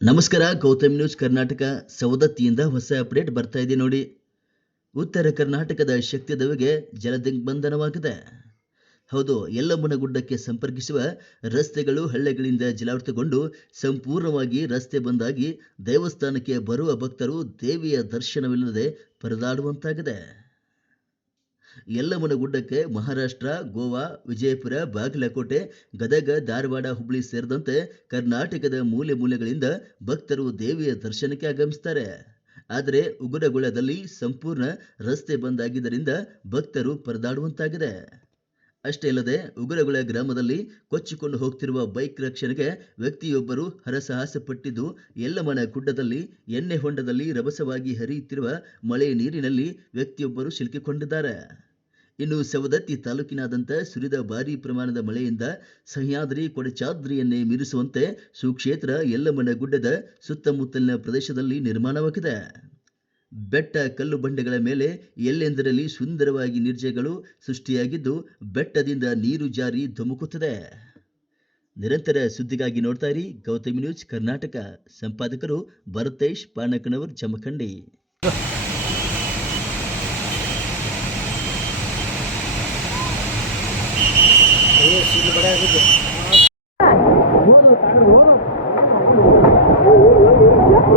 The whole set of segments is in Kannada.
ನಮಸ್ಕಾರ, ಗೌತಮ್ ನ್ಯೂಸ್ ಕರ್ನಾಟಕ. ಸವದತ್ತಿಯಿಂದ ಹೊಸ ಅಪ್ಡೇಟ್ ಬರ್ತಾ ಇದೆ ನೋಡಿ. ಉತ್ತರ ಕರ್ನಾಟಕದ ಶಕ್ತಿದವಿಗೆ ಜಲದಿಗ್ಬಂಧನವಾಗಿದೆ ಹೌದು ಯಲ್ಲಮ್ಮನ ಗುಡ್ಡಕ್ಕೆ ಸಂಪರ್ಕಿಸುವ ರಸ್ತೆಗಳು ಹಳ್ಳಿಗಳಿಂದ ಜಲಾವೃತಗೊಂಡು ಸಂಪೂರ್ಣವಾಗಿ ರಸ್ತೆ ಬಂದಾಗಿ ದೇವಸ್ಥಾನಕ್ಕೆ ಬರುವ ಭಕ್ತರು ದೇವಿಯ ದರ್ಶನವಿಲ್ಲದೆ ಪರದಾಡುವಂತಾಗಿದೆ. ಯಲ್ಲಮ್ಮನ ಗುಡ್ಡಕ್ಕೆ ಮಹಾರಾಷ್ಟ್ರ, ಗೋವಾ, ವಿಜಯಪುರ, ಬಾಗಲಕೋಟೆ, ಗದಗ, ಧಾರವಾಡ ಹುಬ್ಬಳ್ಳಿ ಸೇರಿದಂತೆ ಕರ್ನಾಟಕದ ಮೂಲೆ ಮೂಲೆಗಳಿಂದ ಭಕ್ತರು ದೇವಿಯ ದರ್ಶನಕ್ಕೆ ಆಗಮಿಸ್ತಾರೆ. ಆದರೆ ಉಗುರಗುಳದಲ್ಲಿ ಸಂಪೂರ್ಣ ರಸ್ತೆ ಬಂದ್ ಆಗಿದ್ದರಿಂದ ಭಕ್ತರು ಪರದಾಡುವಂತಾಗಿದೆ. ಅಷ್ಟೇ ಅಲ್ಲದೆ ಉಗುರಗುಳ ಗ್ರಾಮದಲ್ಲಿ ಕೊಚ್ಚಿಕೊಂಡು ಹೋಗ್ತಿರುವ ಬೈಕ್ ರಕ್ಷಣೆಗೆ ವ್ಯಕ್ತಿಯೊಬ್ಬರು ಹರಸಾಹಸ ಪಟ್ಟಿದ್ದು ಯಲ್ಲಮ್ಮನ ಗುಡ್ಡದಲ್ಲಿ, ಎಣ್ಣೆ ಹೊಂಡದಲ್ಲಿ ರಭಸವಾಗಿ ಹರಿಯುತ್ತಿರುವ ಮಳೆ ನೀರಿನಲ್ಲಿ ವ್ಯಕ್ತಿಯೊಬ್ಬರು ಸಿಲುಕಿಕೊಂಡಿದ್ದಾರೆ. ಇನ್ನು ಸವದತ್ತಿ ತಾಲೂಕಿನಾದ್ಯಂತ ಸುರಿದ ಭಾರೀ ಪ್ರಮಾಣದ ಮಳೆಯಿಂದ ಸಹ್ಯಾದ್ರಿ, ಕೊಡಚಾದ್ರಿಯನ್ನೇ ಮೀರಿಸುವಂತೆ ಸುಕ್ಷೇತ್ರ ಯಲ್ಲಮ್ಮನ ಗುಡ್ಡದ ಸುತ್ತಮುತ್ತಲಿನ ಪ್ರದೇಶದಲ್ಲಿ ನಿರ್ಮಾಣವಾಗಿದೆ. ಬೆಟ್ಟ ಕಲ್ಲು ಬಂಡೆಗಳ ಮೇಲೆ ಎಲ್ಲೆಂದರಲ್ಲಿ ಸುಂದರವಾಗಿ ನಿರ್ಜೆಗಳು ಸೃಷ್ಟಿಯಾಗಿದ್ದು, ಬೆಟ್ಟದಿಂದ ನೀರು ಜಾರಿ ಧುಮುಕುತ್ತದೆ. ನಿರಂತರ ಸುದ್ದಿಗಾಗಿ ನೋಡ್ತಾ ಇರಿ ಗೌತಮಿ ನ್ಯೂಸ್ ಕರ್ನಾಟಕ. ಸಂಪಾದಕರು ಭರತೇಶ್, ಪಾಣಕನವರ್, ಜಮಖಂಡಿ.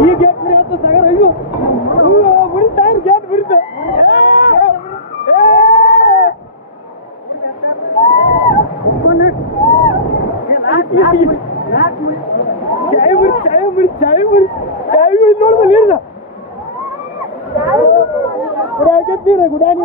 ಈ ಗೇಟ್ ಬಿಡಿ ಹತ್ತು ಸಾಗರ ಅಯ್ಯೋ ಅಯ್ಯೋ ಬಿಡ್ತಾ ಗೇಟ್ ಬಿಡ್ತೆ ಚಾಯ್ ಬಿಡಿ ಚಾಯ್ ಬಿಡಿ ಚಾಯ್ ಬಿಡಿ ಚಾಯ್ ಬಿಡಿ ನೋಡ್ದ ನೀರ್ದ ಗುಡಿಯಾಗತ್ತೀರ ಗುಡಿಯಾಗ